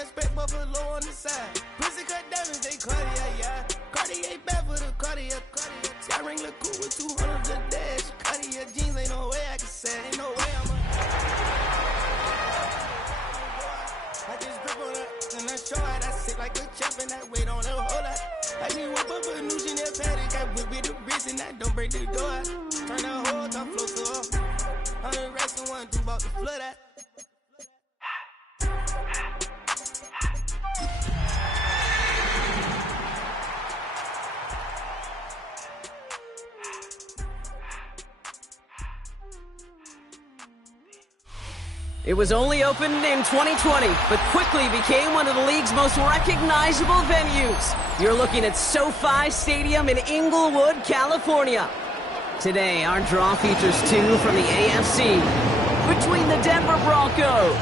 expect Buffalo on the side. Pussy cut diamonds, they Cartier, yeah. Cartier bad for the Cartier. Sky ring look cool with 200 the dash. Cartier jeans, ain't no way I can say it. Ain't no way I'm I just grip on her, and I show out. I sit like a champ, and I wait on a whole lot. I just whip up a new Chanel paddock. I whip with the wrist, and I don't break the door. Turn the whole top floor to off. I'm the rest of one, two about to flood out. It was only opened in 2020, but quickly became one of the league's most recognizable venues. You're looking at SoFi Stadium in Inglewood, California. Today, our draw features two from the AFC, between the Denver Broncos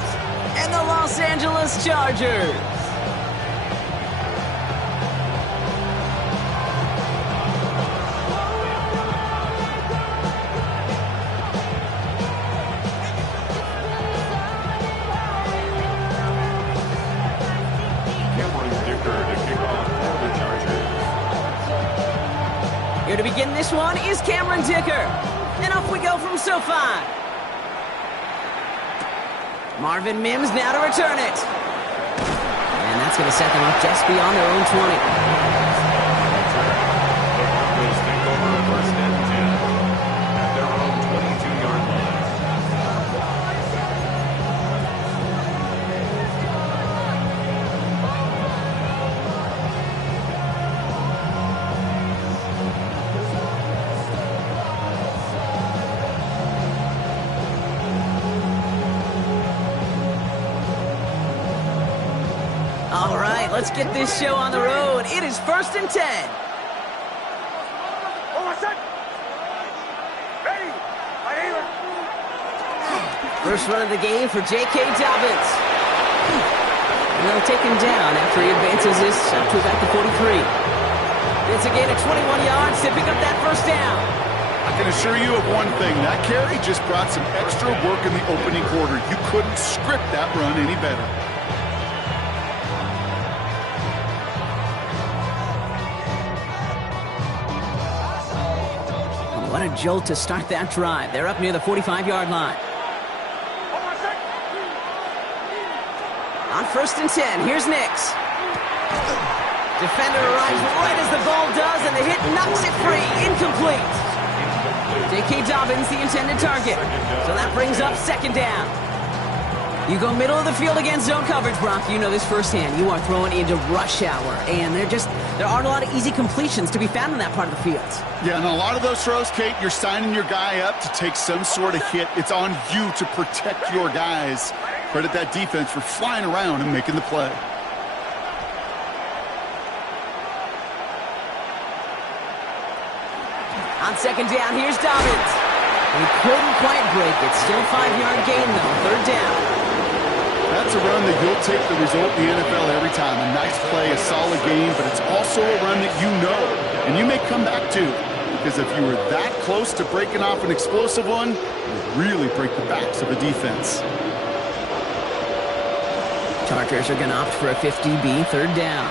and the Los Angeles Chargers. Here to begin this one is Cameron Dicker. And off we go from SoFi. Marvin Mims now to return it. And that's going to set them up just beyond their own 20. Broncos take over first and 10 at their own 22-yard line. All right, let's get this show on the road. It is first and 10. First run of the game for J.K. Dobbins. And they'll take him down after he advances this up to about the 43. It's a gain of 21 yards to pick up that first down. I can assure you of one thing. That carry just brought some extra work in the opening quarter. You couldn't script that run any better. What a jolt to start that drive. They're up near the 45-yard line. On first and 10, here's Nix. Defender arrives right as the ball does, and the hit knocks it free. Incomplete. J.K. Dobbins, the intended target. So that brings up second down. You go middle of the field against zone coverage, Brock. You know this firsthand. You are throwing into rush hour, and there aren't a lot of easy completions to be found in that part of the field. Yeah, and a lot of those throws, Kate, you're signing your guy up to take some sort of hit. It's on you to protect your guys. Credit that defense for flying around and making the play. On second down, here's Dobbins. He couldn't quite break it. Still 5-yard gain, though. Third down. That's a run that you'll take the result in the NFL every time. A nice play, a solid game, but it's also a run that you know, and you may come back to. Because if you were that close to breaking off an explosive one, it would really break the backs of a defense. Chargers are going to opt for a 50-B third down.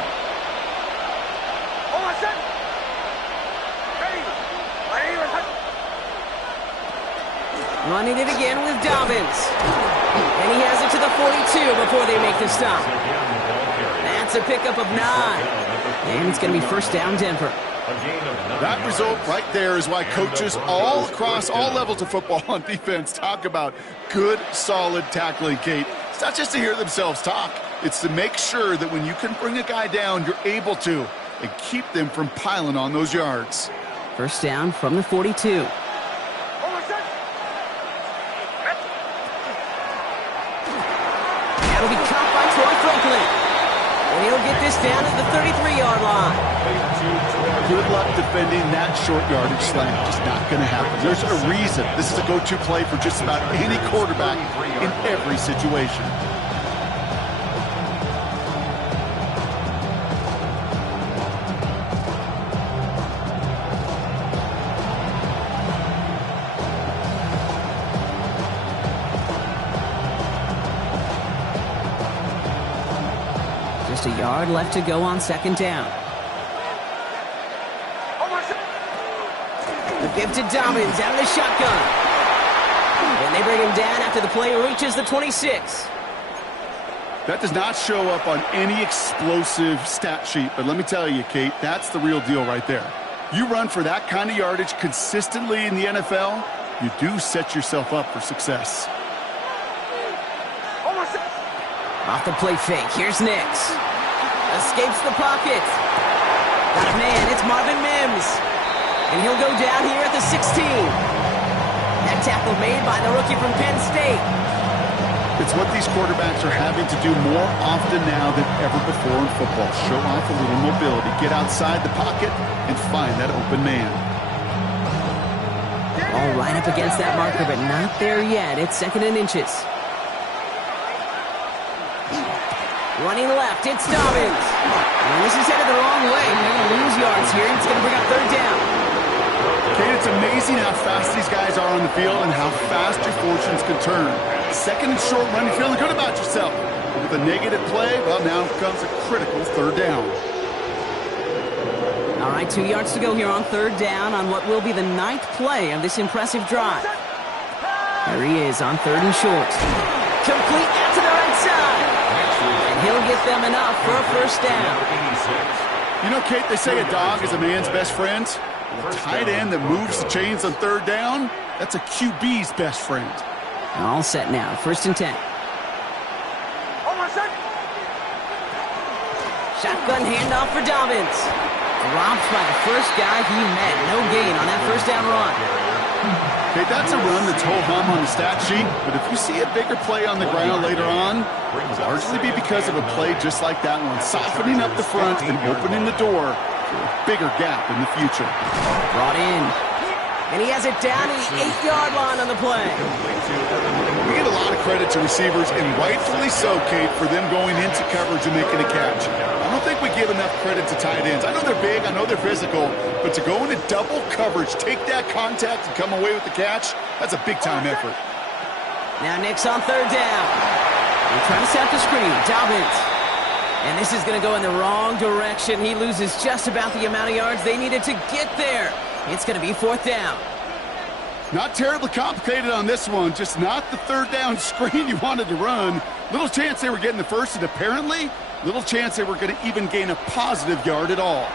Running it again with Dobbins. And he has it to the 42 before they make the stop. That's a pickup of 9. And it's going to be first down, Denver. That result right there is why coaches all across all levels of football on defense talk about good, solid tackling, Kate. It's not just to hear themselves talk. It's to make sure that when you can bring a guy down, you're able to, and keep them from piling on those yards. First down from the 42. That'll be caught by Troy Franklin. And he'll get this down at the 33-yard line. Good luck defending that short yardage slant. Just not going to happen. There's a reason this is a go-to play for just about any quarterback in every situation. Just a yard left to go on second down. The give to Dobbins out of the shotgun. And they bring him down after the play reaches the 26. That does not show up on any explosive stat sheet, but let me tell you, Kate, that's the real deal right there. You run for that kind of yardage consistently in the NFL, you do set yourself up for success. Off the play fake, here's Nix. Escapes the pocket. Got a man, it's Marvin Mims. And he'll go down here at the 16. That tackle made by the rookie from Penn State. It's what these quarterbacks are having to do more often now than ever before in football. Show off a little mobility, get outside the pocket, and find that open man. All right up against that marker, but not there yet. It's 2nd and inches. Running left, it's Dobbins. And this is headed the wrong way. They're going to lose yards here. It's going to bring up 3rd down. Kate, it's amazing how fast these guys are on the field and how fast your fortunes can turn. 2nd and short run, you're feeling good about yourself. But with a negative play, well, now comes a critical 3rd down. All right, 2 yards to go here on 3rd down on what will be the 9th play of this impressive drive. There he is on 3rd and short. Complete out to the right side. And he'll get them enough for a 1st down. You know, Kate, they say a dog is a man's best friend. A tight end that moves the chains on 3rd down, that's a QB's best friend. All set now, 1st and 10. Shotgun handoff for Dobbins. Dropped by the first guy he met. No gain on that 1st down run. Okay, that's a run that's ho-hum on the stat sheet, but if you see a bigger play on the ground later on, it'll largely be because of a play just like that one, softening up the front and opening the door for a bigger gap in the future. Brought in. And he has it down to the 8-yard line on the play. We get a lot of credit to receivers, and rightfully so, Kate, for them going into coverage and making a catch. I don't think we give enough credit to tight ends. I know they're big, I know they're physical, but to go into double coverage, take that contact, and come away with the catch, that's a big-time effort. Now Nix on 3rd down. They're trying to set the screen. Dobbins. And this is going to go in the wrong direction. He loses just about the amount of yards they needed to get there. It's going to be 4th down. Not terribly complicated on this one, just not the 3rd down screen you wanted to run. Little chance they were getting the first, and apparently, little chance they were going to even gain a positive yard at all.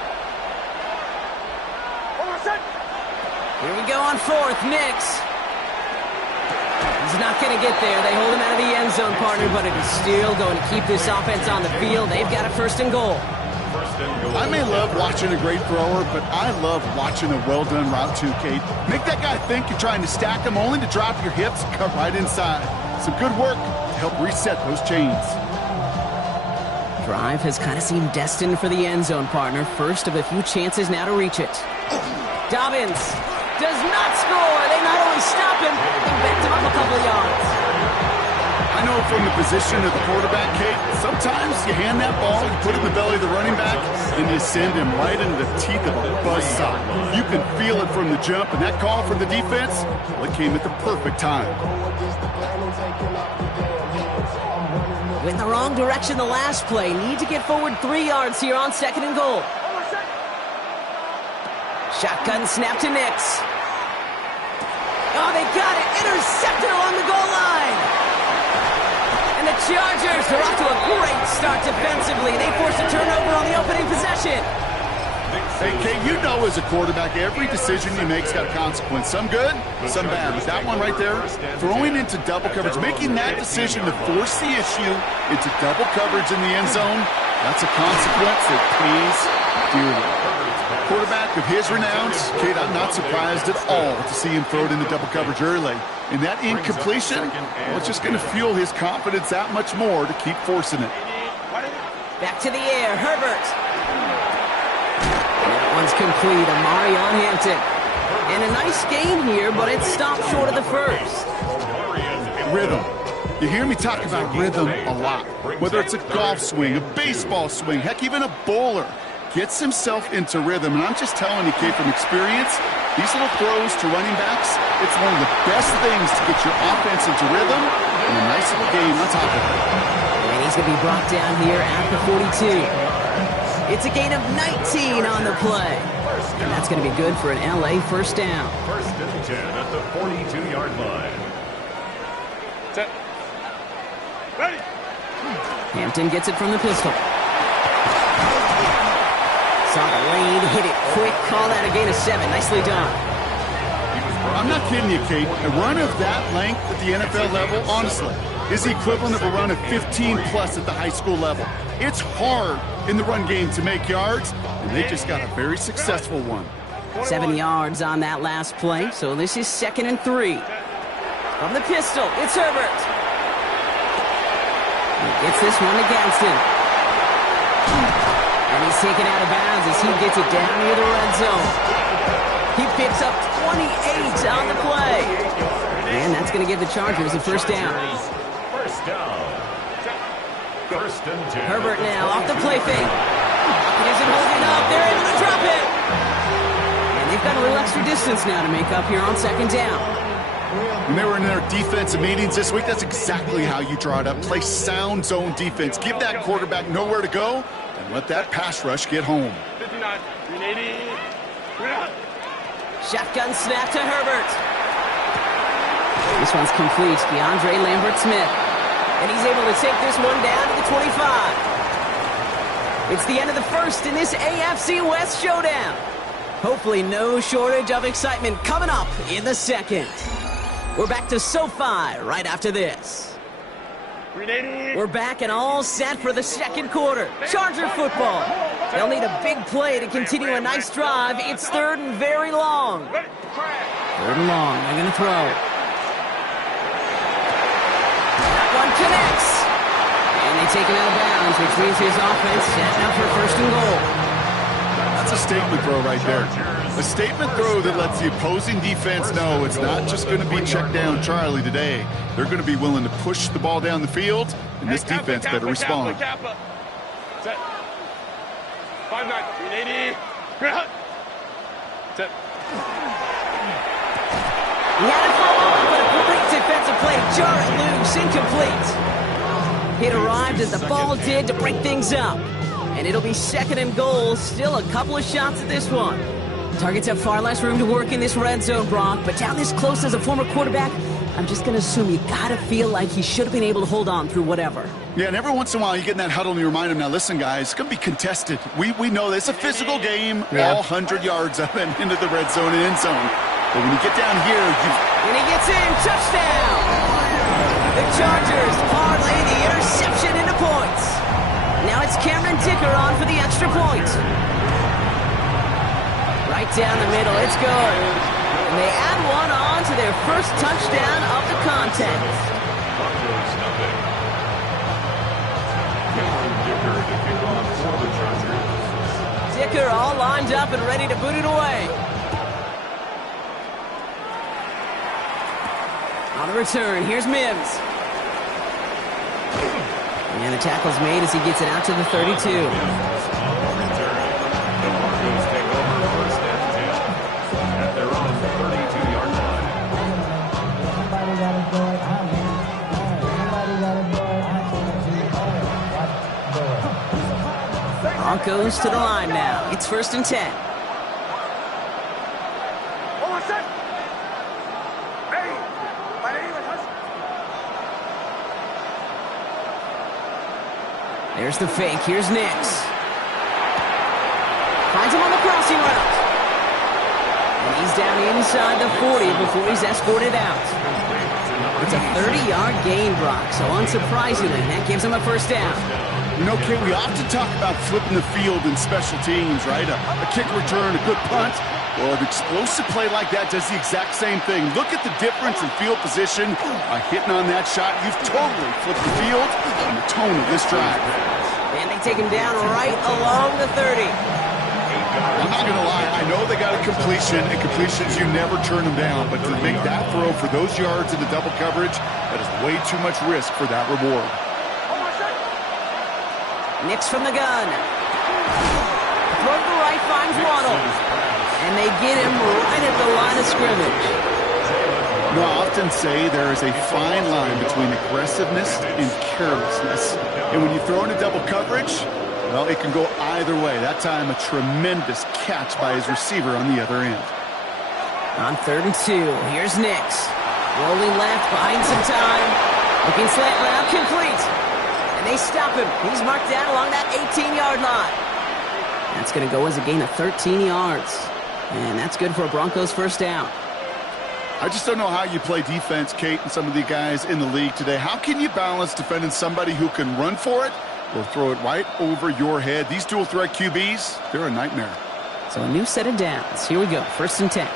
Here we go on 4th, Nix. He's not going to get there. They hold him out of the end zone, partner, but it is still going to keep this offense on the field. They've got a 1st and goal. I may love watching a great thrower, but I love watching a well-done route too, Kate. Make that guy think you're trying to stack him only to drop your hips and cut right inside. Some good work to help reset those chains. Drive has kind of seemed destined for the end zone, partner. First of a few chances now to reach it. Dobbins does not score. They not only stop him, they backed him up a couple of yards. I know from the position of the quarterback, Kate, sometimes you hand that ball, you put it in the belly of the running back, and you send him right into the teeth of a buzzsaw. You can feel it from the jump, and that call from the defense, well, it came at the perfect time. Went the wrong direction the last play. Need to get forward 3 yards here on 2nd and goal. Shotgun snap to Nix. Oh, they got it. Intercepted along the goal line. And the Chargers are off to a great start defensively. They force a turnover on the opening possession. Hey, Kate, you know as a quarterback, every decision you make's got a consequence. Some good, some bad. But that one right there, throwing into double coverage, making that decision to force the issue into double coverage in the end zone, that's a consequence that pays dearly. Quarterback of his renown, Kate, I'm not surprised at all to see him throw it into double coverage early. And that incompletion, well, it's just going to fuel his confidence that much more to keep forcing it. Back to the air, Herbert. That one's complete, Amari on Hampton. And a nice gain here, but it stopped short of the first. Rhythm. You hear me talk about rhythm a lot. Whether it's a golf swing, a baseball swing, heck, even a bowler. Gets himself into rhythm, and I'm just telling you, Kate, from experience, these little throws to running backs, it's one of the best things to get your offense into rhythm and a nice little game on top of it. And he He's going to be brought down here at the 42. It's a gain of 19 on the play. And that's going to be good for an LA first down. First and 10 at the 42-yard line. Set. Ready. Hampton gets it from the pistol. Saw the lane, hit it quick, call that a gain of 7. Nicely done. I'm not kidding you, Kate. A run of that length at the NFL level, honestly, is the equivalent of a run of 15-plus at the high school level. It's hard in the run game to make yards, and they just got a very successful one. 7 yards on that last play, so this is 2nd and 3. From the pistol, it's Herbert. He gets this one to Gadsden. And he's taken out of bounds as he gets it down near the red zone. He picks up 28 on the play. And that's going to give the Chargers a first down. First down. First and 10. Herbert now off the play fake. It isn't holding up. They're able to drop it. And they've got a little extra distance now to make up here on 2nd down. When they were in their defensive meetings this week, that's exactly how you draw it up. Play sound zone defense. Give that quarterback nowhere to go and let that pass rush get home. 59, 380. Shotgun snap to Herbert. This one's complete. DeAndre Lambert-Smith. And he's able to take this one down to the 25. It's the end of the first in this AFC West showdown. Hopefully no shortage of excitement coming up in the second. We're back to SoFi right after this. 380. We're back and all set for the second quarter. Charger football. They'll need a big play to continue a nice drive. It's 3rd and very long. 3rd and long. They're going to throw. That one connects. And they take him out of bounds, which means his offense setting up for 1st and goal. That's a statement throw right there. A statement throw that lets the opposing defense know it's not just going to be check down Charlie today. They're going to be willing to push the ball down the field, and this defense better respond. Set. 5-9, 380. Set. He had it for a moment, but a great defensive play. Jar it loose, incomplete. It arrived as the ball did to break things up. And it'll be 2nd and goal. Still a couple of shots at this one. Targets have far less room to work in this red zone, Brock. But down this close as a former quarterback, I'm just going to assume you got to feel like he should have been able to hold on through whatever. Yeah, and every once in a while you get in that huddle and you remind him, now listen, guys, it's going to be contested. We know this. It's a physical game, all 100 yards up and into the red zone and end zone. But when you get down here, And he gets in, touchdown! The Chargers parlay the interception into points. Now it's Cameron Dicker on for the extra point. Right down the middle, it's good. And they add one on to their first touchdown of the contest. Broncos nothing. Cameron Dicker to kick off for the Chargers. Dicker all lined up and ready to boot it away. On the return, here's Mims. And the tackle's made as he gets it out to the 32. On return, the Broncos take over 1st and 10 at their own 32-yard line. Broncos to the line now. It's 1st and 10. There's the fake. Here's Nix. Finds him on the crossing route. And he's down inside the 40 before he's escorted out. It's a 30-yard gain, Brock, so unsurprisingly, that gives him a first down. You know, Kate, we often talk about flipping the field in special teams, right? A kick return, a good punt. Well, an explosive play like that does the exact same thing. Look at the difference in field position. By hitting on that shot, you've totally flipped the field and the tone of this drive. And they take him down right along the 30. I'm not going to lie. I know they got a completion, and completions, you never turn them down. But to make that throw for those yards in the double coverage, that is way too much risk for that reward. Nix from the gun. Throw to the right finds Waddle. And they get him right at the line of scrimmage. You know, I often say there is a fine line between aggressiveness and carelessness. And when you throw into double coverage, well, it can go either way. That time, a tremendous catch by his receiver on the other end. On 3rd and 2, here's Nix. Rolling left, buying some time. Looking slant route, complete. And they stop him. He's marked down along that 18-yard line. That's going to go as a gain of 13 yards. And that's good for a Broncos first down. I just don't know how you play defense, Kate, and some of the guys in the league today. How can you balance defending somebody who can run for it or throw it right over your head? These dual-threat QBs, they're a nightmare. So a new set of downs. Here we go, 1st and 10.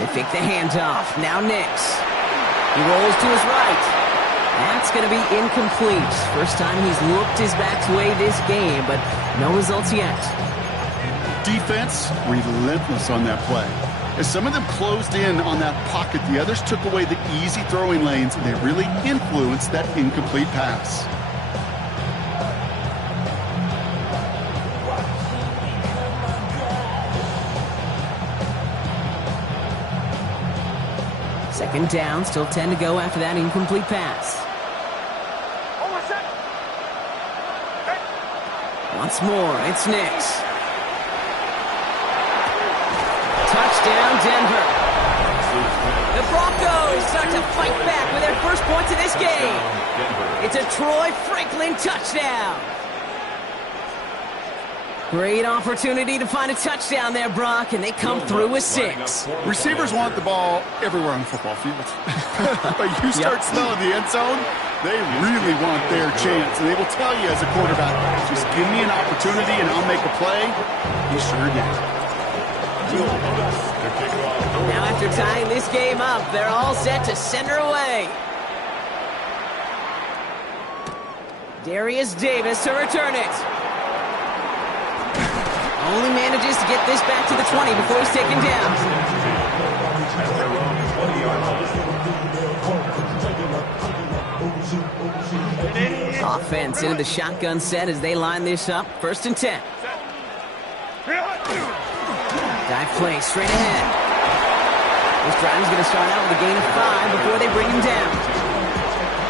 They fake the handoff. Now Nix. He rolls to his right. That's going to be incomplete. First time he's looked his back's way this game, but no results yet. Defense, relentless on that play. As some of them closed in on that pocket, the others took away the easy throwing lanes, and they really influenced that incomplete pass. Second down, still 10 to go after that incomplete pass. Once more, it's Nix. Touchdown, Denver. The Broncos start to fight back with their first points of this game. It's a Troy Franklin touchdown. Great opportunity to find a touchdown there, Brock, and they come through with 6. Receivers want the ball everywhere on the football field. But you start smelling the end zone, they really want their chance. And they will tell you as a quarterback, just give me an opportunity and I'll make a play. He sure did. Now after tying this game up, they're all set to send her away. Darius Davis to return it. Only manages to get this back to the 20 before he's taken down. Offense into the shotgun set as they line this up. 1st and 10. Dive play straight ahead. This drive is going to start out with a gain of 5 before they bring him down.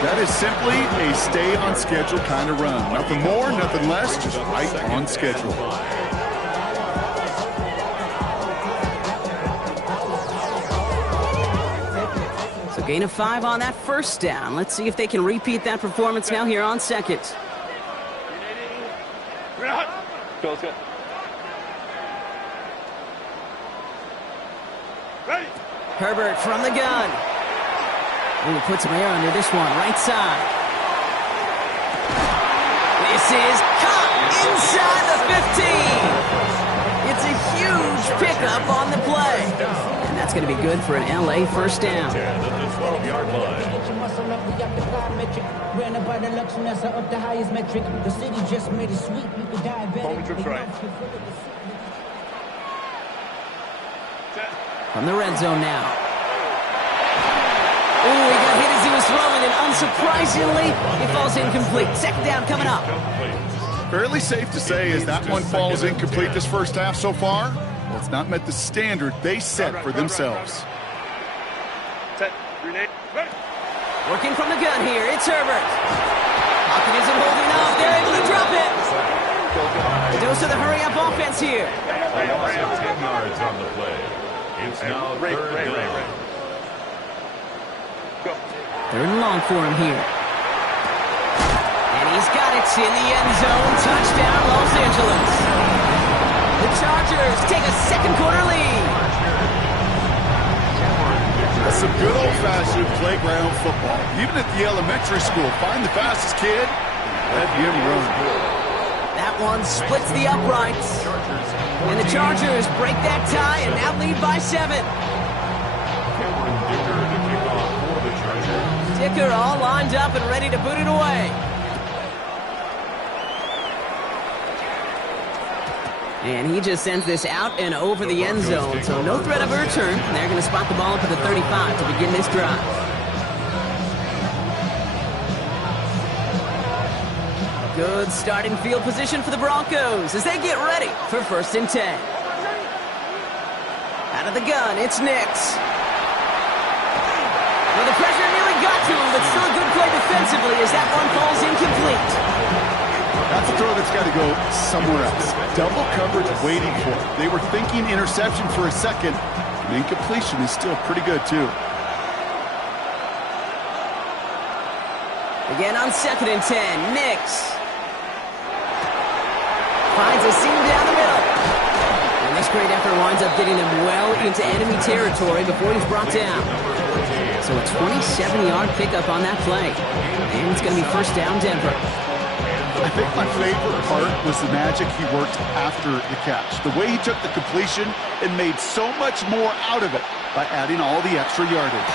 That is simply a stay on schedule kind of run. Nothing more, nothing less, just right on schedule. So gain of 5 on that first down. Let's see if they can repeat that performance now here on 2nd. Herbert from the gun. Ooh, puts some air under this one, right side. This is caught inside the 15. It's a huge pickup on the play. And that's going to be good for an LA first down. From the red zone now. Ooh, he got hit as he was throwing, and unsurprisingly, it falls incomplete. 2nd down coming up. Fairly safe to say as that one falls incomplete this first half so far, well, it's not met the standard they set for themselves. Working from the gun here, it's Herbert. Pocket isn't holding up. They're able to drop it. A dose of the hurry-up offense here. 10 yards on the play. It's now 3rd down. 3rd and long for him here. And he's got it in the end zone. Touchdown, Los Angeles. The Chargers take a 2nd quarter lead. That's some good old-fashioned playground football. Even at the elementary school, find the fastest kid, let him run. That one splits the uprights. And the Chargers break that tie and now lead by 7. Dicker all lined up and ready to boot it away. And he just sends this out and over the end zone, so no threat of a return. They're going to spot the ball up at the 35 to begin this drive. Good starting field position for the Broncos as they get ready for 1st and 10. Out of the gun, it's Nix. Well, the pressure nearly got to him, but still a good play defensively as that one falls incomplete. That's a throw that's got to go somewhere else. Double coverage waiting for it. They were thinking interception for a second. The incompletion is still pretty good, too. Again on 2nd and 10, Nix. Finds a seam down the middle. And this great effort winds up getting him well into enemy territory before he's brought down. So a 27-yard pickup on that play. And it's going to be 1st down Denver. I think my favorite part was the magic he worked after the catch. The way he took the completion and made so much more out of it by adding all the extra yardage.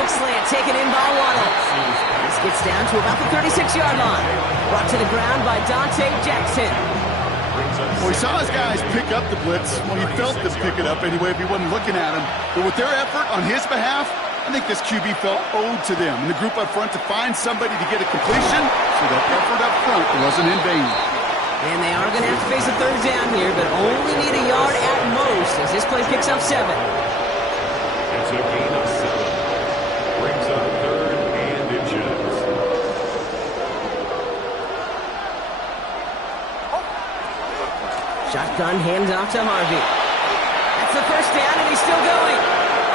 Quick slant taken in by Waddle. This gets down to about the 36-yard line. Brought to the ground by Dante Jackson. Well, he saw his guys pick up the blitz. Well, he felt them pick it up anyway if he wasn't looking at him. But with their effort on his behalf, I think this QB felt owed to them and the group up front to find somebody to get a completion so that effort up front wasn't in vain. And they are going to have to face a 3rd down here, but only need a yard at most as this play picks up 7. It's a gain of 7. Brings up 3rd and inches. Shotgun handoff to Harvey. That's the 1st down, and he's still going.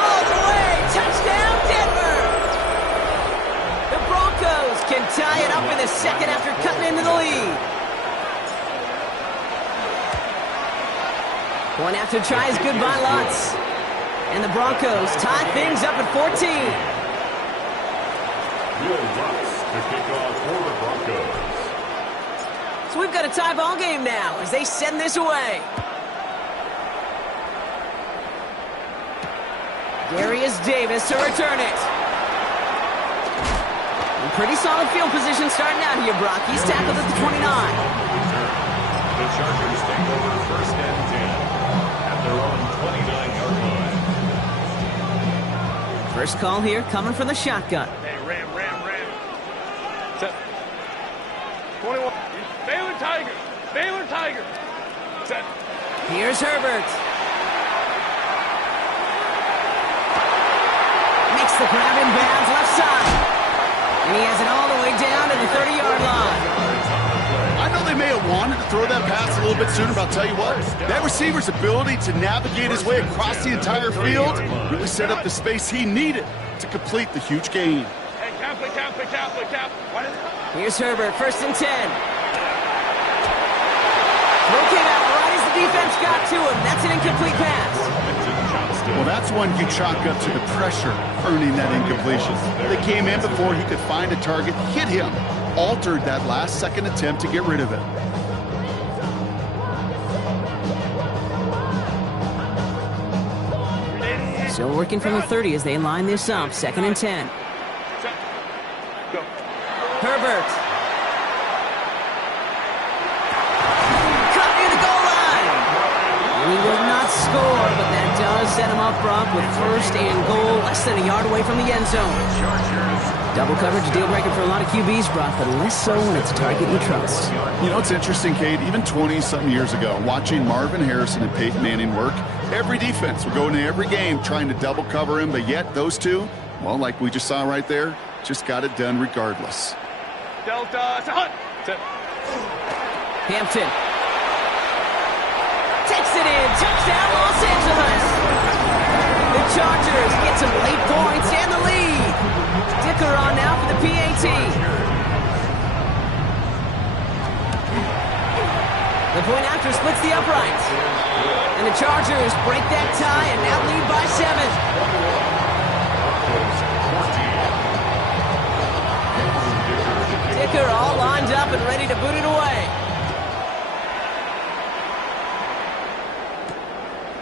All the way! Touchdown, Denver! The Broncos can tie it up in the 2nd after cutting into the lead. Going after try is good by Lutz. And the Broncos tie things up at 14. Will Lutz to kick off for the Broncos. So we've got a tie ball game now as they send this away. Darius Davis to return it. And pretty solid field position starting out here, Brock. He's tackled at the 29. The Chargers take over 1st and 10 at their own 29-yard line. First call here coming from the shotgun. Hey, Ram. Set. 21. Baylor Tiger. Set. Here's Herbert. Makes the grab in bounds left side. And he has it all the way down to the 30-yard line. I know they may have wanted to throw that pass a little bit sooner, but I'll tell you what, that receiver's ability to navigate his way across the entire field really set up the space he needed to complete the huge gain. Hey, cap. Here's Herbert, 1st and 10. Throw came out right as the defense got to him. That's an incomplete pass. Well, that's one you chalk up to the pressure earning that incompletion. They came in before he could find a target, hit him, altered that last-second attempt to get rid of it. Still working from the 30 as they line this up, 2nd and 10. Go. Herbert. Cut near the goal line. And he will not score, but that does set him up, Brock, with 1st and goal, less than a yard away from the end zone. Double coverage deal breaker for a lot of QBs, Brock, but less so when it's a target you trust. You know, it's interesting, Kate, even 20-something years ago, watching Marvin Harrison and Peyton Manning work, every defense would go into every game trying to double cover him, but yet those two, well, like we just saw right there, just got it done regardless. Delta to Hunt. Set. Hampton. Takes it in. Touchdown, Los Angeles. The Chargers get some late points and the lead. Dicker on now for the PAT. The point after splits the uprights. And the Chargers break that tie and now lead by 7. Dicker all lined up and ready to boot it away.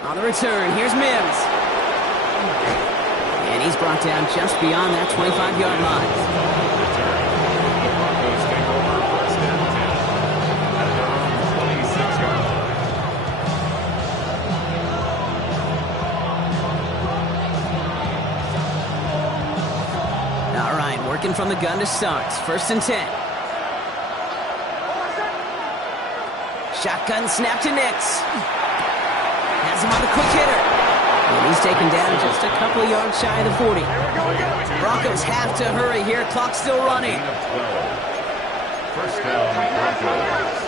On the return, here's Mims. And he's brought down just beyond that 25-yard line. Broncos take over 1st and 10 at their own 26-yard line. All right, working from the gun to start. 1st and 10. Shotgun snap to Nix. Has him on the quick hitter. And he's taken down just a couple of yards shy of the 40. Broncos have to hurry here. Clock's still running. First down, Broncos.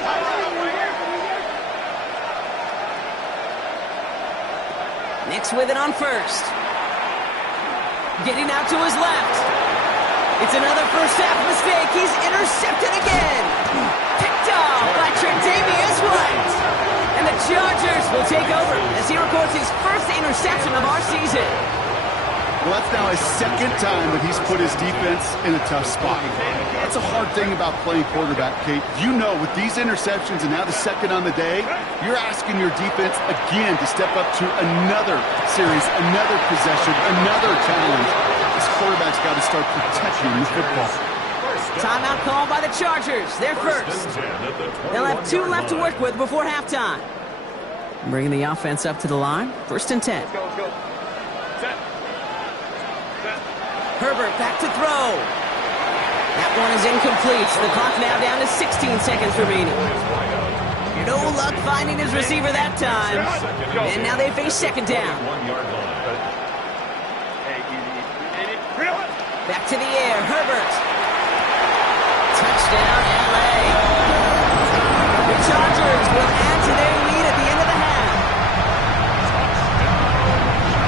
Nix with it on first. Getting out to his left. It's another first half mistake. He's intercepted again. Picked off by Tre'Davious White. And the Chargers will take over as he records his first interception of our season. Well, that's now his second time that he's put his defense in a tough spot. That's a hard thing about playing quarterback, Kate. You know, with these interceptions and now the second on the day, you're asking your defense again to step up to another series, another possession, another challenge. This quarterback's got to start protecting the football. Timeout called by the Chargers. They're first. They'll have 2 left to work with before halftime. Bringing the offense up to the line. First and 10. Let's go. Set. Herbert back to throw. That one is incomplete. The clock now down to 16 seconds remaining. No luck finding his receiver that time. And now they face second down. Back to the air. Herbert. Touchdown, LA. The Chargers will add to their lead at the end of the half.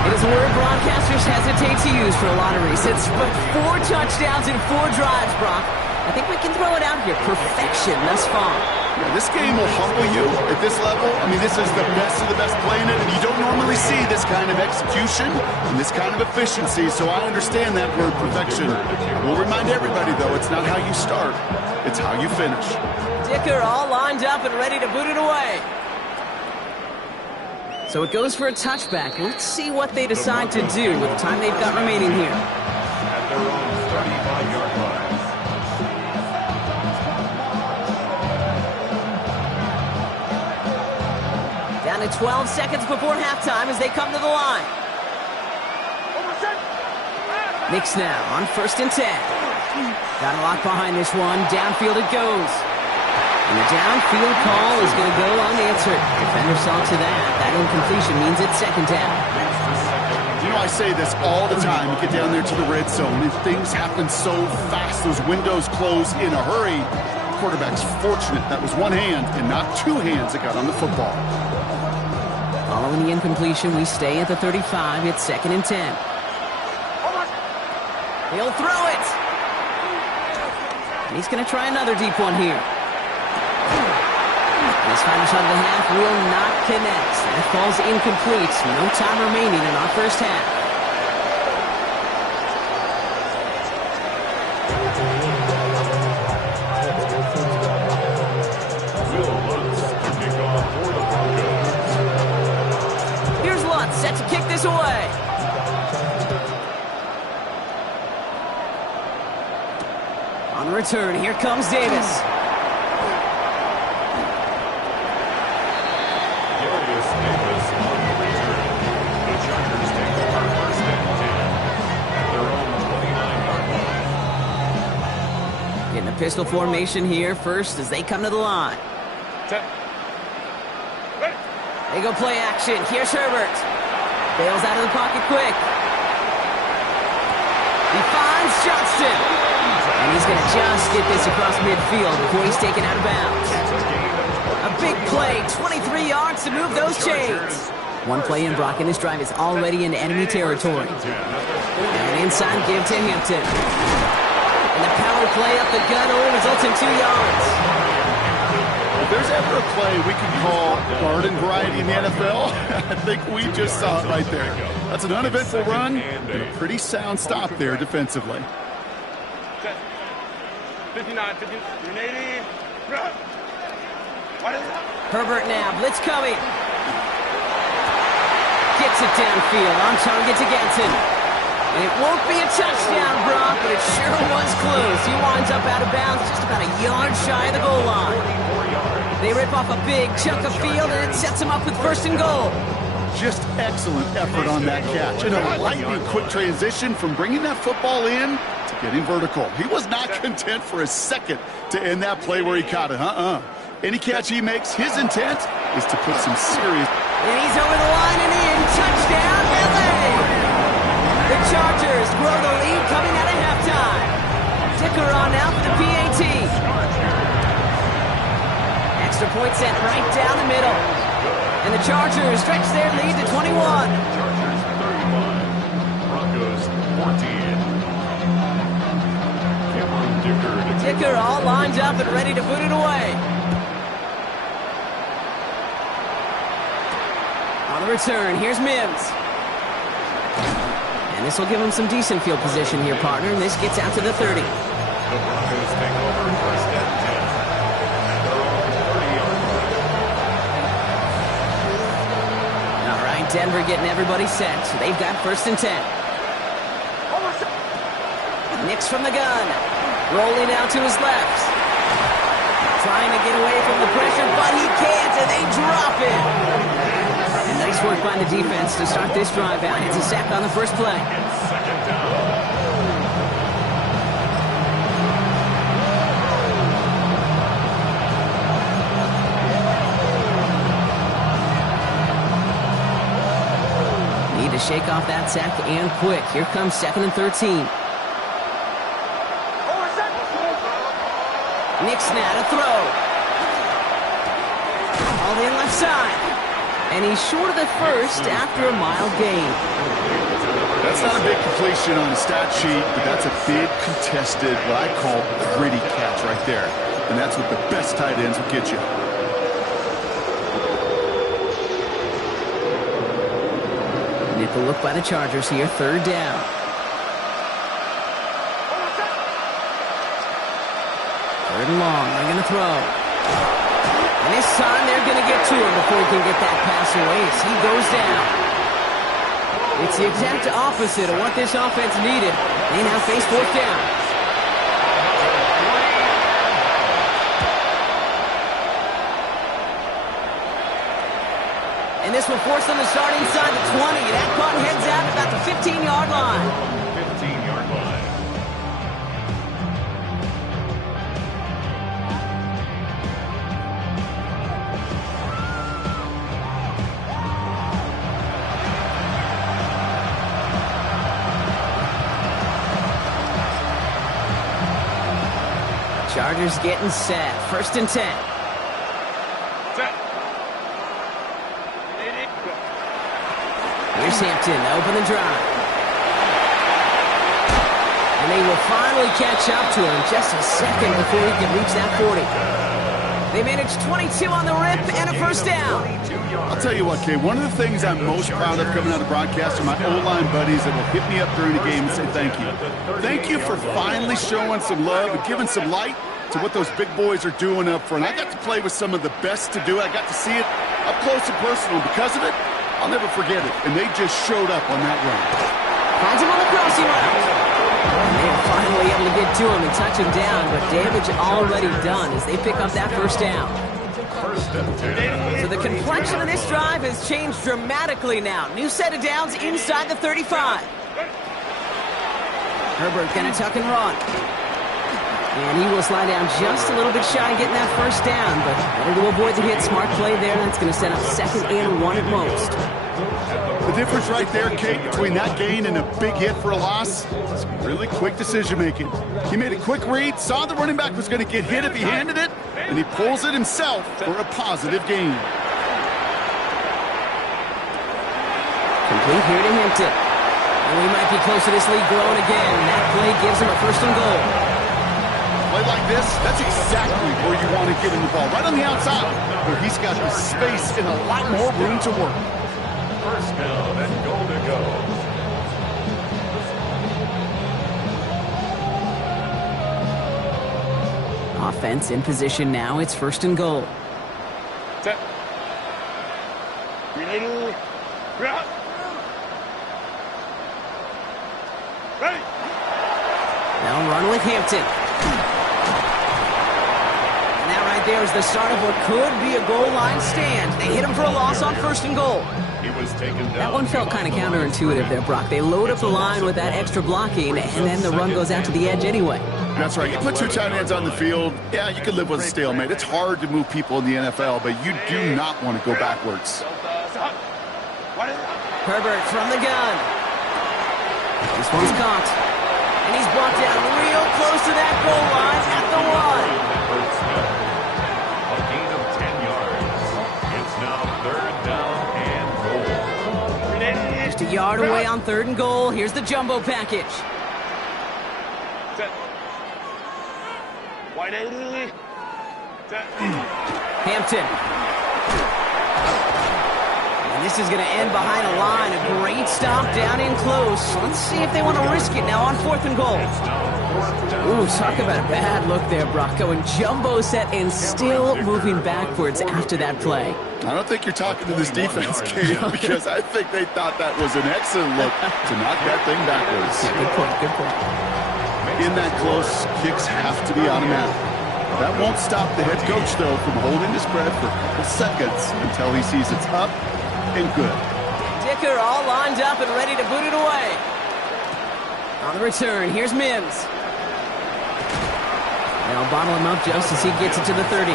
It is a word broadcasters hesitate to use for a lot of reasons, but 4 touchdowns in 4 drives, Brock. I think we can throw it out here. Perfection thus far. Yeah, this game will humble you at this level. I mean, this is the best of the best playing it, and you don't normally see this kind of execution and this kind of efficiency, so I understand that word perfection. We'll remind everybody, though, it's not how you start, it's how you finish. Dicker all lined up and ready to boot it away. So it goes for a touchback. Let's see what they decide to do with the time they've got remaining here. At their own 35-yard line. Down to 12 seconds before halftime as they come to the line. Nix now on first and 10. Got a lock behind this one. Downfield it goes. And the downfield call is going to go unanswered. Defender saw to that. That incompletion means it's second down. You know, I say this all the time. You get down there to the red zone, and things happen so fast. Those windows close in a hurry. The quarterback's fortunate that was one hand and not 2 hands that got on the football. Following the incompletion, we stay at the 35. It's second and 10. He'll throw it. And he's going to try another deep one here. This final shot of the half will not connect. That falls incomplete. No time remaining in our first half. Here's Lutz set to kick this away. On the return, here comes Davis. In the pistol formation here first as they come to the line. They go play action. Here's Herbert. Bails out of the pocket quick. He finds Johnston. And he's going to just get this across midfield before he's taken out of bounds. A big play, 23 yards to move those chains. One play in, Brock, and this drive is already in enemy territory. And an inside give to Hampton. And the power play up the gut only results in 2 yards. If there's ever a play we can call garden variety in the NFL, I think we just saw it right there. That's an uneventful run and a pretty sound stop there defensively. 59, 50, 80. Herbert now, blitz coming. Gets it downfield, on target to Ganson. And it won't be a touchdown, Brock, but it sure was close. He winds up out of bounds just about a yard shy of the goal line. They rip off a big chunk of field, and it sets him up with first and goal. Just excellent effort on that catch. And a lightning quick transition from bringing that football in to getting vertical. He was not content for a second to end that play where he caught it. Any catch he makes, his intent is to put some serious... And he's over the line and in. Touchdown, LA! The Chargers grow the lead coming out of halftime. Dicker on now for the PAT. Extra point sent right down the middle. And the Chargers stretch their lead to 21. Chargers 31, Broncos 14. Dicker all lined up and ready to put it away. On the return, here's Mims. And this will give him some decent field position here, partner. And this gets out to the 30. The Broncos take over first and 10. At their own 30-yard line. All right, Denver getting everybody set. So they've got first and 10. Nix from the gun. Rolling out to his left. Trying to get away from the pressure, but he can't, and they drop it. And nice work by the defense to start this drive out. It's a sack on the first play. It's second down. Need to shake off that sack and quick. Here comes 2nd and 13. Nick Snad, a throw. All in left side. And he's short of the first after a mild gain. That's not a big completion on the stat sheet, but that's a big contested, what I call gritty catch right there. And that's what the best tight ends will get you. Nickel look by the Chargers here, 3rd down. Third and long, they're going to throw. And this time they're going to get to him before he can get that pass away as he goes down. It's the exact opposite of what this offense needed. They now face 4th down. And this will force them to start inside the 20. That punt heads out about the 15-yard line. 15-yard line. Chargers getting set. 1st and 10. Set. Here's Hampton to open the drive. And they will finally catch up to him just a second before he can reach that 40. They managed 22 on the rip and a first down. I'll tell you what, Kay, one of the things I'm most proud of coming out of broadcast are my O-line buddies that will hit me up during the game and say thank you. Thank you for finally showing some love and giving some light to what those big boys are doing up front. I got to play with some of the best to do it. I got to see it up close and personal. Because of it, I'll never forget it. And they just showed up on that run. Finds him on the crossing route. And they are finally able to get to him and touch him down, but damage already done as they pick up that first down. First and 10. So the complexion of this drive has changed dramatically now. New set of downs inside the 35. Herbert gonna tuck and run. And he will slide down just a little bit shy of getting that first down, but better to avoid the hit. Smart play there. That's going to set up 2nd and 1 at most. The difference right there, Kate, between that gain and a big hit for a loss is really quick decision-making. He made a quick read, saw the running back was going to get hit if he handed it, and he pulls it himself for a positive gain. Complete here to Hampton. And we might be close to this lead growing again. That play gives him a 1st and goal. Play like this, that's exactly where you want to get him the ball, right on the outside, where he's got the space and a lot more room to work. First down and goal to go. Offense in position now. It's 1st and goal. Set. Ready. Ready. Now run with Hampton. And that right there is the start of what could be a goal line stand. They hit him for a loss on 1st and goal. He was taken down. That one felt kind of counterintuitive there, Brock. They load up the line with that extra blocking, and then the run goes out to the edge anyway. That's right. You put two tight ends on the field, yeah, you can live with a stalemate. It's hard to move people in the NFL, but you do not want to go backwards. Herbert from the gun. This one's caught. And he's brought down real close to that goal line at the 1. A gain of 10 yards. It's now 3rd down and goal. Just a yard away on 3rd and goal. Here's the jumbo package. Set. Whitaker. Set. Hampton. And this is going to end behind a line. A great stop down in close. Let's see if they want to risk it now on 4th and goal. Ooh, talk about a bad look there, Brock. Going jumbo set and still moving backwards after that play. I don't think you're talking to this defense, Kate, because I think they thought that was an excellent look to knock that thing backwards. Yeah, good point, good point. In that close, kicks have to be automatic. That won't stop the head coach, though, from holding his breath for a couple seconds until he sees it's up and good. Dicker all lined up and ready to boot it away. On the return, here's Mims. They'll bottle him up just as he gets it to the 30.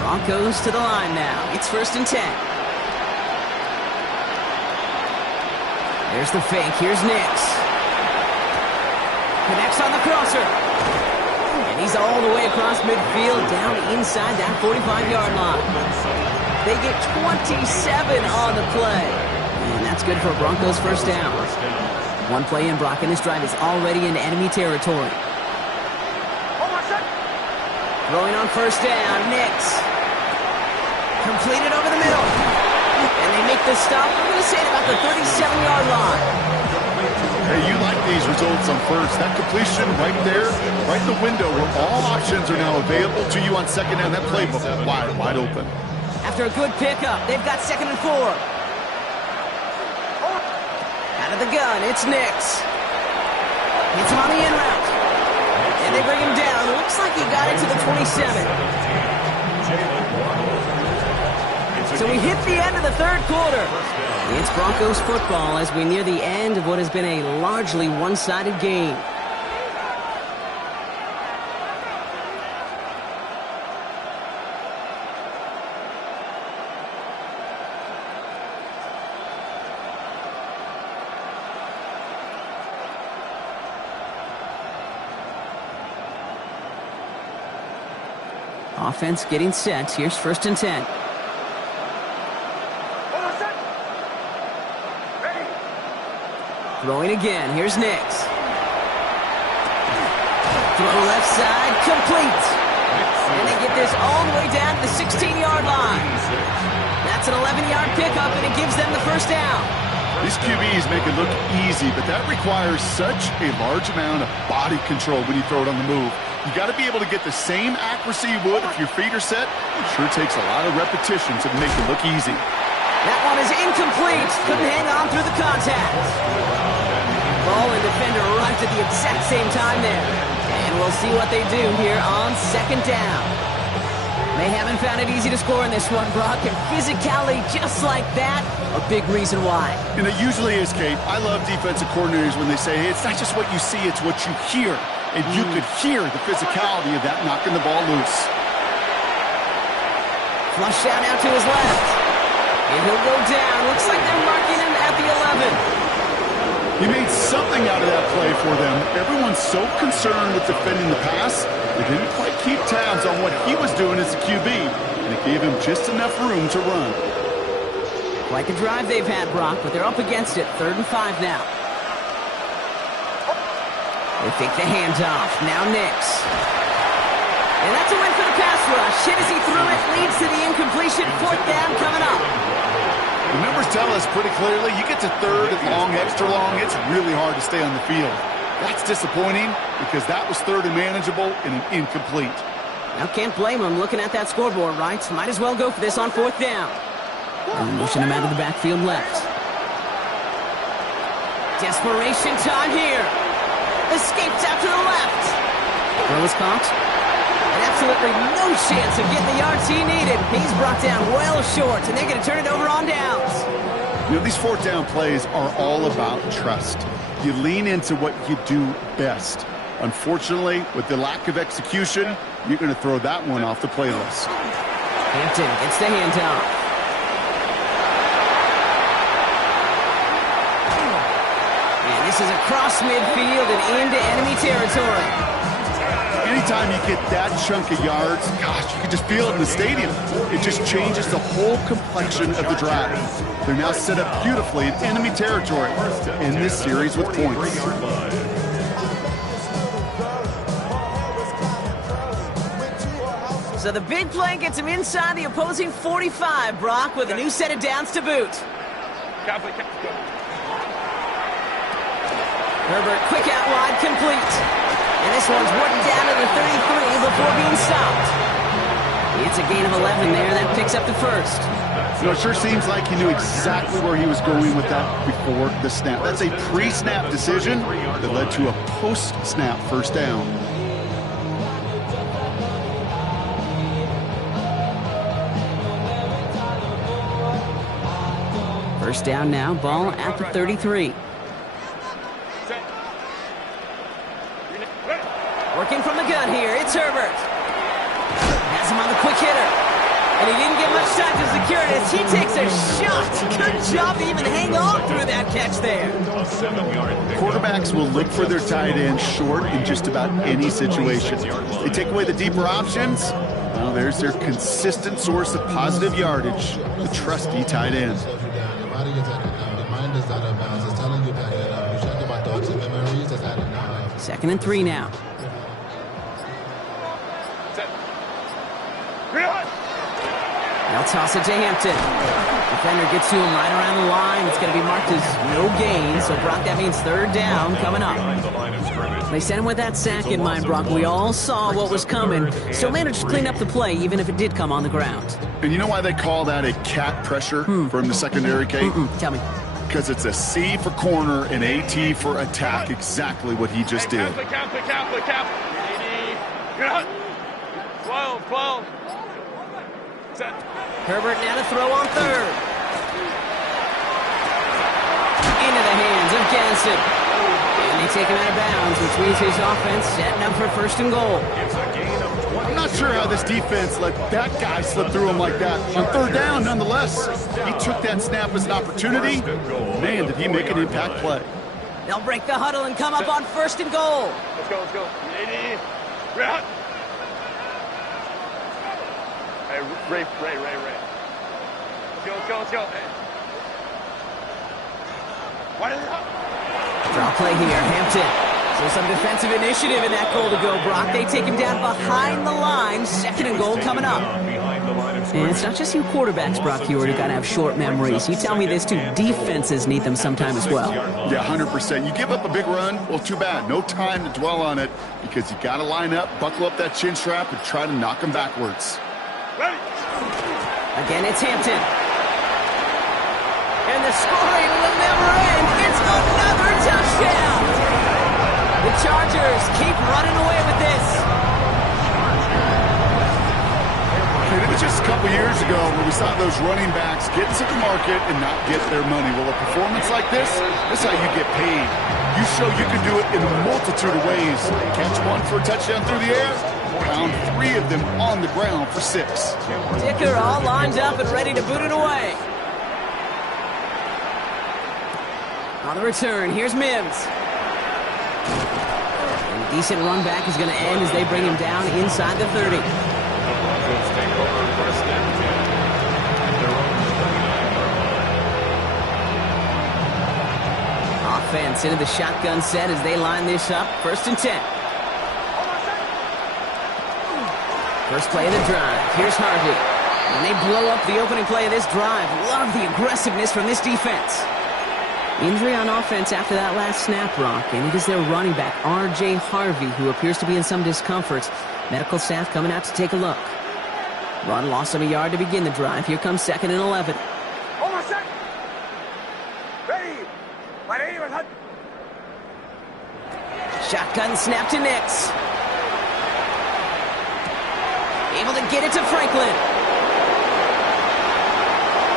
Broncos to the line now. It's 1st and 10. There's the fake. Here's Nix. Connects on the crosser. And he's all the way across midfield down inside that 45-yard line. They get 27 on the play. And that's good for Broncos 1st down. One play in, Brock, and this drive is already into enemy territory. Throwing on 1st down, Nix. Completed over the middle. And they make the stop, I'm going to say, at about the 37-yard line. Hey, you like these results on 1st. That completion right there, right in the window where all options are now available to you on 2nd down. That playbook wide open. After a good pickup, they've got 2nd and 4. Out of the gun, it's Nix. It's him on the in route. And they bring him down. Looks like he got it to the 27. So we hit the end of the 3rd quarter. It's Broncos football as we near the end of what has been a largely one-sided game. Offense getting set. Here's 1st and 10. Throwing again. Here's Nix. Throw left side. Complete. And they get this all the way down to the 16-yard line. That's an 11-yard pickup, and it gives them the 1st down. These QBs make it look easy, but that requires such a large amount of body control when you throw it on the move. You got to be able to get the same accuracy you would if your feet are set. It sure takes a lot of repetitions to make it look easy. That one is incomplete. Couldn't hang on through the contact. Ball and defender arrived at the exact same time there. And we'll see what they do here on 2nd down. They haven't found it easy to score in this one, Brock. And physicality just like that, a big reason why. And it usually is, Kate. I love defensive coordinators when they say, hey, it's not just what you see, it's what you hear. And you could hear the physicality of that knocking the ball loose. Flush down out to his left. And he'll go down. Looks like they're marking him at the 11. He made something out of that play for them. Everyone's so concerned with defending the pass, they didn't quite keep tabs on what he was doing as a QB. And it gave him just enough room to run. Quite the drive they've had, Brock, but they're up against it. 3rd and 5 now. They fake the handoff. Now Nix. And that's a win for the pass rush. Hit as he threw it. Leads to the incompletion. 4th down coming up. The numbers tell us pretty clearly, you get to 3rd and long, extra long, it's really hard to stay on the field. That's disappointing because that was 3rd and manageable and an incomplete. Now can't blame him looking at that scoreboard, right? Might as well go for this on 4th down. And motion him out of the backfield left. Desperation time here. Escapes out to the left. Throw is caught. And that's absolutely no chance of getting the yards he needed. He's brought down well short, and they're going to turn it over on downs. You know, these fourth down plays are all about trust. You lean into what you do best. Unfortunately, with the lack of execution, you're going to throw that one off the playlist. Hampton gets the handoff. And this is across midfield and into enemy territory. Anytime you get that chunk of yards, gosh, you can just feel it in the stadium. It just changes the whole complexion of the drive. They're now set up beautifully in enemy territory in this series with points. So the big play gets him inside the opposing 45, Brock, with a new set of downs to boot. Herbert, quick out wide, complete. And this one's worked down to the 33 before being stopped. It's a gain of 11 there. That picks up the first. You know, it sure seems like he knew exactly where he was going with that before the snap. That's a pre-snap decision that led to a post-snap first down. First down now, ball at the 33. Working from the gun here, it's Herbert. Has him on the quick hitter. And he didn't get much time to secure it as he takes a shot. Good job to even hang on through that catch there. Quarterbacks will look for their tight end short in just about any situation. They take away the deeper options. Well, there's their consistent source of positive yardage, the trusty tight end. Second and 3 now. They'll toss it to Hampton. Defender gets to him right around the line. It's going to be marked as no gain. So, Brock, that means third down coming up. They sent him with that sack in mind, Brock. We all saw what was coming. Still managed to clean up the play, even if it did come on the ground. And you know why they call that a cat pressure from the secondary, Kate? Tell me. Because it's a C for corner and a T for attack. Exactly what he just did. 12. Herbert now to throw on third. Into the hands of Gadsden. And they take him out of bounds, which means his offense setting up for first and goal. I'm not sure how this defense let that guy slip through him like that. On third down, nonetheless, he took that snap as an opportunity. Man, did he make an impact play. They'll break the huddle and come up on first and goal. Let's go. 80. Hey, Ray. Let's go. Draw play here, Hampton. So some defensive initiative in that goal to go, Brock. They take him down behind the line. Second and goal coming up. And it's not just you quarterbacks, Brock, you already got to have short memories. You tell me this too, defenses need them sometime as well. Yeah, 100%. You give up a big run, well, too bad. No time to dwell on it because you got to line up, buckle up that chin strap, and try to knock them backwards. Again, it's Hampton. And the scoring will never end. It's another touchdown. The Chargers keep running away with this. It was just a couple years ago where we saw those running backs get to the market and not get their money. Well, a performance like this is how you get paid. You show you can do it in a multitude of ways. Catch one for a touchdown through the air, pound 3 of them on the ground for 6. Dicker all lined up and ready to boot it away. On the return, here's Mims. And a decent run back is going to end as they bring him down inside the 30. Offense into the shotgun set as they line this up. First and 10. First play of the drive. Here's Harvey. And they blow up the opening play of this drive. Love the aggressiveness from this defense. Injury on offense after that last snap, Brock, and it is their running back, R.J. Harvey, who appears to be in some discomfort. Medical staff coming out to take a look. Run lost him a yard to begin the drive. Here comes second and 11. Hold on a second. Ready. Shotgun snap to Nix. Able to get it to Franklin.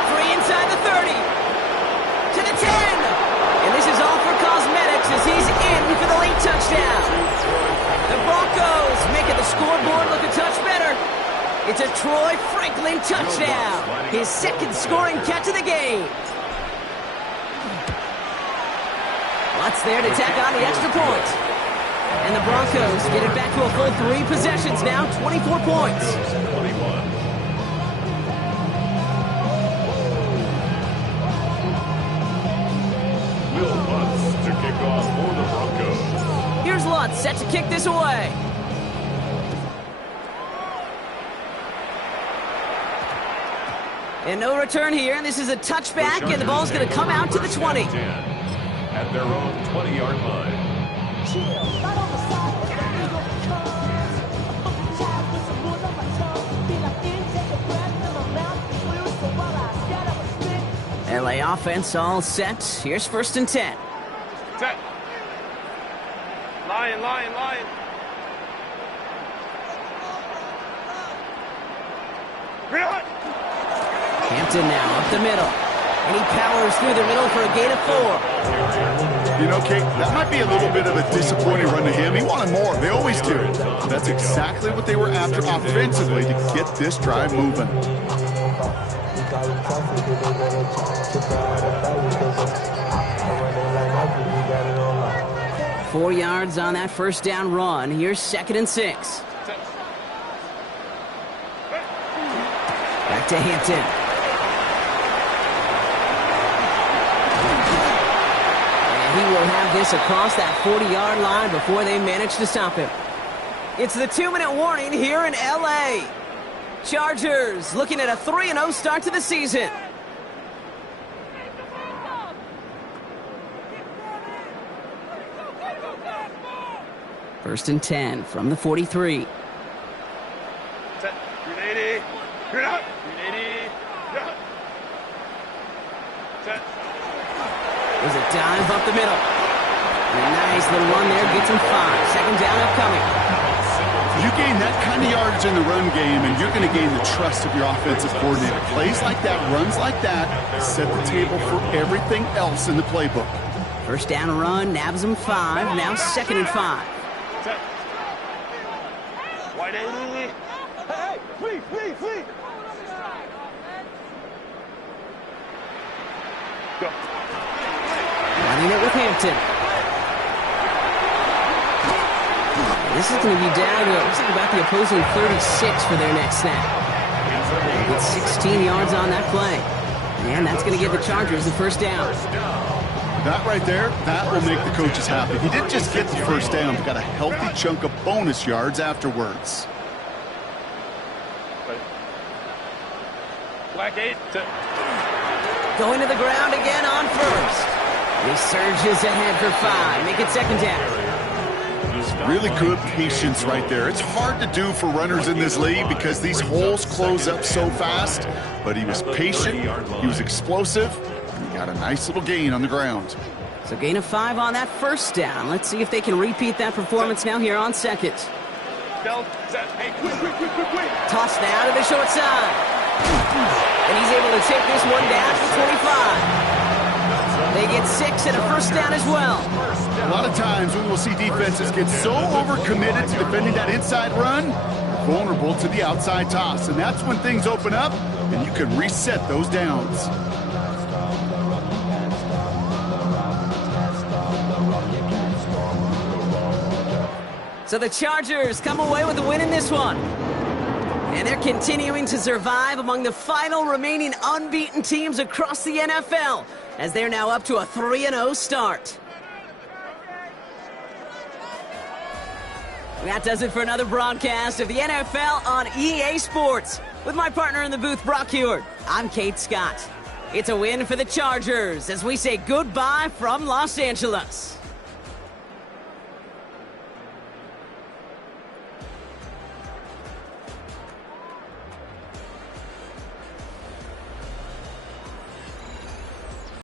Free inside the 30. To the 10. And this is all for cosmetics as he's in for the late touchdown. The Broncos making the scoreboard look a touch better. It's a Troy Franklin touchdown. His second scoring catch of the game. Lutz there to tack on the extra point. And the Broncos get it back to a full 3 possessions now, 24 points. 21. Will Lutz to kick off for the Broncos. Here's Lutz set to kick this away. And no return here. This is a touchback, and the ball's going to come out to the 20. At their own 20-yard line. LA offense all set. Here's 1st and 10. Set. Lion. Hampton now up the middle. And he powers through the middle for a gain of 4. You know, Kate, that might be a little bit of a disappointing run to him. He wanted more. They always do. That's exactly what they were after offensively to get this drive moving. Four yards on that first down run. Here's 2nd and 6. Back to Hampton. He will have this across that 40-yard line before they manage to stop him. It's the 2-minute warning here in L.A. Chargers looking at a 3-0 start to the season. First and 10 from the 43. Set. Grenade. Grenade. Set. There's a dive up the middle. And a nice little run there gets him 5. Second down upcoming. You gain that kind of yardage in the run game, and you're going to gain the trust of your offensive coordinator. Plays like that, runs like that, set the table for everything else in the playbook. First down run, nabs him 5. Now 2nd and 5. Set. Whitaker. Hey, flee. Go. Running it with Hampton. This is going to be down to, looks like about the opposing 36 for their next snap. Get 16 yards on that play. And that's going to give the Chargers the first down. That right there, that will make the coaches happy. He didn't just get the first down, he got a healthy chunk of bonus yards afterwards. Black 8. Going to the ground again on first. He surges ahead for 5. Make it 2nd down. Really good patience right there. It's hard to do for runners in this league because these holes close up so fast. But he was patient, he was explosive, and he got a nice little gain on the ground. So gain of 5 on that first down. Let's see if they can repeat that performance now here on 2nd. Hey, quick. Toss now to the short side. And he's able to take this one down to 25. They get 6 and a first down as well. A lot of times we will see defenses get so overcommitted to defending that inside run, they're vulnerable to the outside toss. And that's when things open up and you can reset those downs. So the Chargers come away with a win in this one. And they're continuing to survive among the final remaining unbeaten teams across the NFL, as they're now up to a 3-0 start. That does it for another broadcast of the NFL on EA Sports. With my partner in the booth, Brock Heward, I'm Kate Scott. It's a win for the Chargers as we say goodbye from Los Angeles.